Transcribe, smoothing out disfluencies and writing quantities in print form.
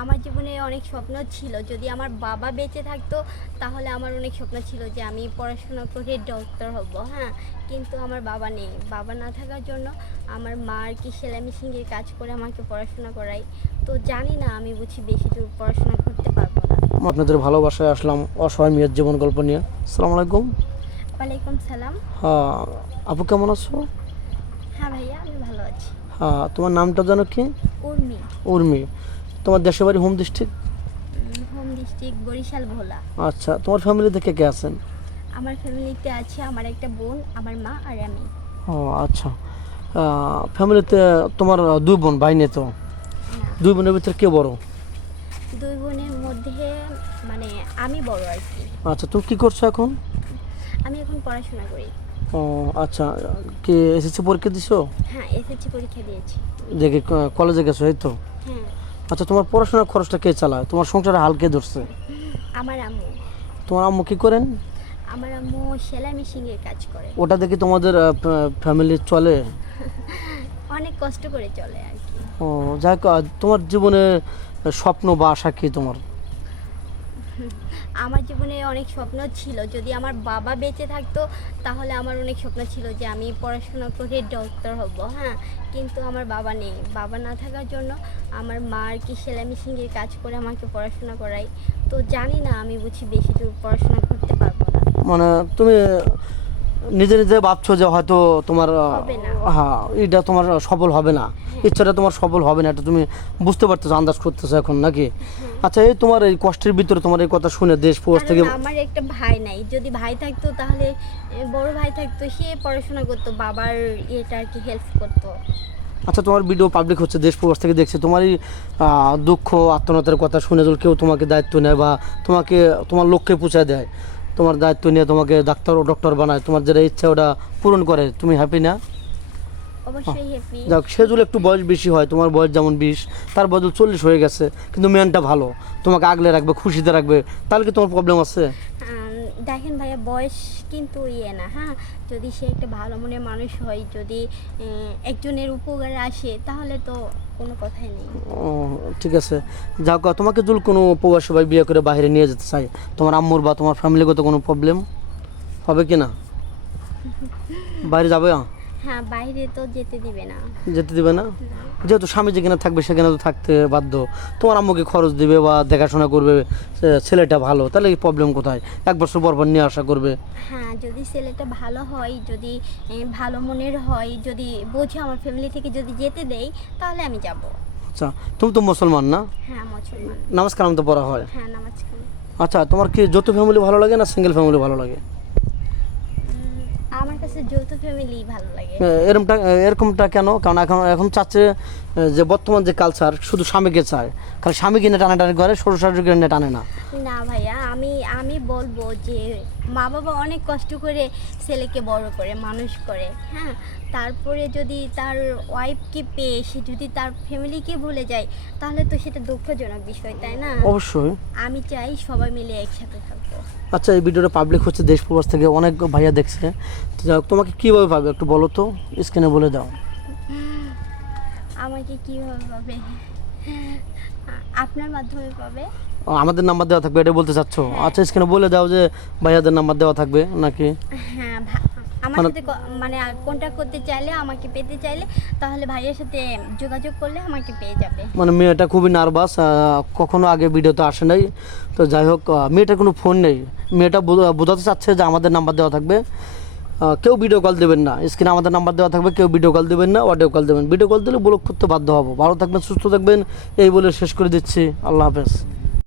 আমার জীবনে অনেক স্বপ্ন ছিল, যদি আমার বাবা বেঁচে থাকতো তাহলে আমার অনেক স্বপ্ন ছিল যে আমি পড়াশোনা করে ডক্টর হব। হ্যাঁ, কিন্তু আমার বাবা নেই। বাবা না থাকার জন্য আমার মা আর কি সেলাই মেশিনের কাজ করে আমাকে পড়াশোনা করাই। তো জানি না, আমি বুঝি বেশি দূর পড়াশোনা করতে পারবো না। আপনাদের ভালোবাসায় আসলাম অসহায় মেয়ের জীবন গল্প নিয়ে। আসসালামু আলাইকুম। ওয়ালাইকুম সালাম। হ্যাঁ, আপু কেমন আছো? হ্যাঁ ভাইয়া, আমি ভালো আছি। হ্যাঁ, তোমার নামটা জানো কি? উর্মি। উর্মি। তোমার দেশের বাড়ি home district? Home district Barishal Bhola. আচ্ছা, তোমার ফ্যামিলিতে কে কে আছেন? আমার ফ্যামিলিতে আছে আমার একটা বোন, আমার মা আর আমি। ও আচ্ছা। ফ্যামিলিতে তোমার দুই বোন, ভাই নেই তো? না, দুই বোনের ভিতরে কে বড়? দুই বোনের মধ্যে মানে আমি বড় আর কি। আচ্ছা, তুমি কি করছো এখন? আমি এখন পড়াশোনা করি। ও আচ্ছা, কি এসএসসি পরীক্ষা দিছো? হ্যাঁ, এসএসসি পরীক্ষা দিয়েছি। দেখে কলেজে গেছো এই তো? হ্যাঁ, আচ্ছা, তোমার পড়াশোনার খরচটা কে চালায়? তোমার সংসারে হাল কে ধরছে? আমার আম্মু। তোমার আম্মু কি করেন? আমার আম্মু সেলাই মেশিনের কাজ করে। ওটা দেখি তোমাদের ফ্যামিলি চলে? অনেক কষ্ট করে চলে আর কি। ও যাই হোক, তোমার জীবনে স্বপ্ন বা আশা কি তোমার? আমার জীবনে অনেক স্বপ্ন ছিল, যদি আমার বাবা বেঁচে থাকতো তাহলে আমার অনেক স্বপ্ন ছিল যে আমি পড়াশোনা করে ডক্টর হব। হ্যাঁ, কিন্তু আমার বাবা নেই। বাবা না থাকার জন্য আমার মা আর কি সেলাই মেশিনের কাজ করে আমাকে পড়াশোনা করাই। তো জানি না, আমি বুঝি বেশি দূর পড়াশোনা করতে পারবো না। মানে তুমি নিজে নিজে ভাবছো যে হয়তো তোমার হবে না। হ্যাঁ, এটা তোমার সফল হবে না, ইচ্ছাটা তোমার সফল হবে না, এটা তুমি বুঝতে পারতেছো, আন্দাজ করতেছো এখন নাকি? আচ্ছা, এই তোমার এই কষ্টের ভিতরে তোমার এই কথা শুনে দেশ প্রবাস থেকে। কারণ আমার একটা ভাই নাই, যদি ভাই থাকতো তাহলে বড় ভাই থাকতো, সে পড়াশোনা করতো, বাবার এটা আর কি হেল্প করতো। আচ্ছা, তোমার ভিডিও পাবলিক হচ্ছে, দেশ প্রবাস থেকে দেখছে, তোমার এই দুঃখ আত্মনাতের কথা শুনে যদি কেউ তোমাকে দায়িত্ব নেয় বা তোমাকে তোমার লক্ষ্যে পৌঁছায় দেয়, তোমার দায়িত্ব নিয়ে তোমাকে ডাক্তার ও ডক্টর বানায়, তোমার যেটা ইচ্ছা ওটা পূরণ করে, তুমি হ্যাপি না? অবশ্যই হ্যাপি। যাক, সেজুল একটু বয়স বেশি হয়, তোমার বয়স যেমন 20, তার বদল 40 হয়ে গেছে, কিন্তু মেনটা ভালো, তোমাকে আগলে রাখবে, খুশিতে রাখবে, তাহলে কি তোমার প্রবলেম আছে? দেখেন ভাইয়া, বয়স কিন্তু ইয়ে না। হ্যাঁ, যদি সে একটা ভালো মনের মানুষ হয়, যদি একজনের উপকারে আসে, তাহলে তো কোনো কথাই নেই। ও ঠিক আছে। যাক, তোমাকে যদি কোনো প্রবাসী ভাই বিয়ে করে বাইরে নিয়ে যেতে চাই, তোমার আম্মুর বা তোমার ফ্যামিলিগত কোনো প্রবলেম হবে কি না? বাইরে যাবে? হ্যাঁ, বাইরে তো যেতে দিবে না। যেতে দিবে না? যেহেতু স্বামী যেখানে থাকবে সেখানে তো থাকতে বাধ্য। তোমার আম্মুকে খরচ দিবে বা দেখাশোনা করবে, ছেলেটা ভালো, তাহলে এই প্রবলেম কোথায়? 1 বছর পর পর নিয়ে আসা করবে। হ্যাঁ, যদি ছেলেটা ভালো হয়, যদি ভালো মনের হয়, যদি বোঝে আমার ফ্যামিলি থেকে যদি যেতে দেয়, তাহলে আমি যাব। আচ্ছা, তুমি তো মুসলমান না? হ্যাঁ, মুসলমান। নামাজ কালাম তো পড়া হয়? হ্যাঁ, নামাজ কালাম। আচ্ছা, তোমার কি যৌথ ফ্যামিলি ভালো লাগে না সিঙ্গেল ফ্যামিলি ভালো লাগে? আমার কাছে যৌথ ফ্যামিলি ভালো লাগে। এরকমটা কেন? কারণ এখন এখন চাচ্ছে যে বর্তমান যে কালচার শুধু স্বামীকে চায়, কারণ স্বামী কিনে টানাটানি করে, শ্বশুর শাশুড়ি কিনে টানে না। না ভাইয়া, আমি আমি বলবো যে মা বাবা অনেক কষ্ট করে ছেলেকে বড় করে মানুষ করে। হ্যাঁ, তারপরে যদি তার ওয়াইফকে পেয়ে সে যদি তার ফ্যামিলিকে ভুলে যায়, তাহলে তো সেটা দুঃখজনক বিষয়, তাই না? অবশ্যই। আমি চাই সবাই মিলে একসাথে থাকবো। আচ্ছা, এই ভিডিওটা পাবলিক হচ্ছে, দেশ প্রবাস থেকে অনেক ভাইয়া দেখছে, তো যাই হোক, তোমাকে কীভাবে পাবে একটু বলো তো, স্ক্রিনে বলে দাও। আমাকে কিভাবে পাবে? আপনার মাধ্যমে পাবে। আমাদের নাম্বার দেওয়া থাকবে, এটা বলতে চাচ্ছ? আচ্ছা, স্ক্রিনে বলে দাও যে ভাইয়াদের নাম্বার দেওয়া থাকবে নাকি? হ্যাঁ, আমার সাথে মানে কন্ট্যাক্ট করতে চাইলে, আমাকে পেতে চাইলে, তাহলে ভাইয়ের সাথে যোগাযোগ করলে আমাকে পেয়ে যাবে। মানে মেয়েটা খুবই নার্ভাস, কখনো আগে ভিডিওতে আসে নাই, তো যাই হোক, মেয়েটার কোনো ফোন নেই, মেয়েটা বোঝাতে চাচ্ছে যে আমাদের নাম্বার দেওয়া থাকবে, কেউ ভিডিও কল দেবেন না, স্ক্রিনে আমাদের নাম্বার দেওয়া থাকবে, কেউ ভিডিও কল দেবেন না, অডিও কল দেবেন, ভিডিও কল দিলে ব্লক করতে বাধ্য হবো। ভালো থাকবেন, সুস্থ থাকবেন, এই বলে শেষ করে দিচ্ছি। আল্লাহ হাফেজ।